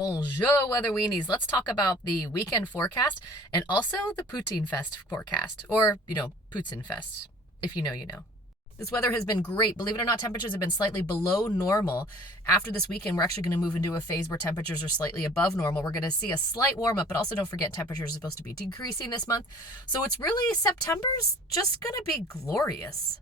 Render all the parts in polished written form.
Bonjour, weather weenies. Let's talk about the weekend forecast and also the PoutineFest forecast, or, PoutineFest. If you know, you know. This weather has been great. Believe it or not, temperatures have been slightly below normal. After this weekend, we're actually going to move into a phase where temperatures are slightly above normal. We're going to see a slight warm up, but also don't forget temperatures are supposed to be decreasing this month. So it's really, September's just going to be glorious.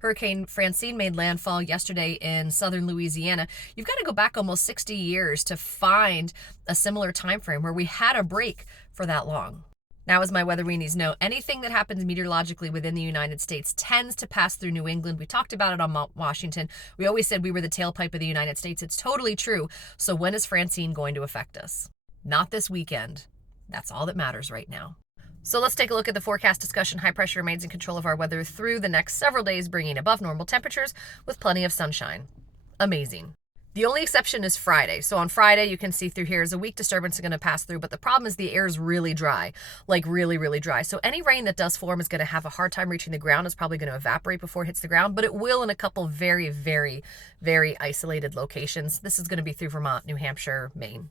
Hurricane Francine made landfall yesterday in southern Louisiana. You've got to go back almost 60 years to find a similar time frame where we had a break for that long. Now, as my weather weenies know, anything that happens meteorologically within the United States tends to pass through New England. We talked about it on Mount Washington. We always said we were the tailpipe of the United States. It's totally true. So when is Francine going to affect us? Not this weekend. That's all that matters right now. So let's take a look at the forecast discussion. High pressure remains in control of our weather through the next several days, bringing above normal temperatures with plenty of sunshine. Amazing. The only exception is Friday. So on Friday, you can see through here is a weak disturbance going to pass through, but the problem is the air is really dry, like really, really dry. So any rain that does form is going to have a hard time reaching the ground. It's probably going to evaporate before it hits the ground, but it will in a couple very, very, very isolated locations. This is going to be through Vermont, New Hampshire, Maine.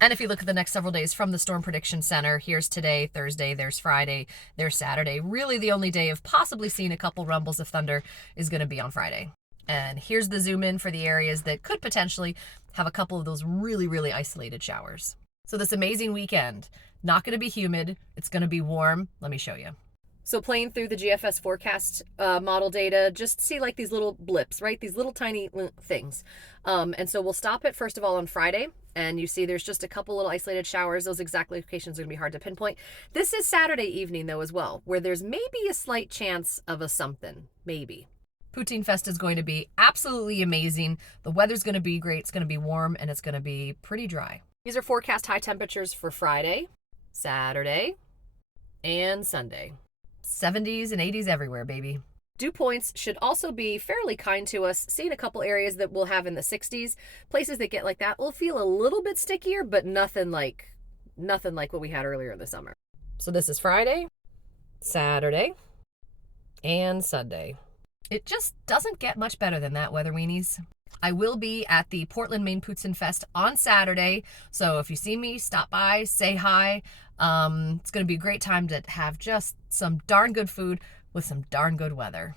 And if you look at the next several days from the Storm Prediction Center, here's today, Thursday, there's Friday, there's Saturday. Really the only day of possibly seeing a couple rumbles of thunder is going to be on Friday. And here's the zoom in for the areas that could potentially have a couple of those really, really isolated showers. So this amazing weekend, not going to be humid. It's going to be warm. Let me show you. So playing through the GFS forecast model data, just see like these little blips, right? These little tiny things. And so we'll stop it first of all on Friday. And you see there's just a couple little isolated showers. Those exact locations are going to be hard to pinpoint. This is Saturday evening though as well, where there's maybe a slight chance of a something, maybe. PoutineFest is going to be absolutely amazing. The weather's going to be great. It's going to be warm and it's going to be pretty dry. These are forecast high temperatures for Friday, Saturday, and Sunday. 70s and 80s everywhere, baby. Dew points should also be fairly kind to us. Seeing a couple areas that we'll have in the 60s. Places that get like that will feel a little bit stickier, but nothing like what we had earlier in the summer. So this is Friday, Saturday, and Sunday. It just doesn't get much better than that, weather weenies. I will be at the Portland, Maine PoutineFest on Saturday. So if you see me, stop by, say hi. It's going to be a great time to have just some darn good food with some darn good weather.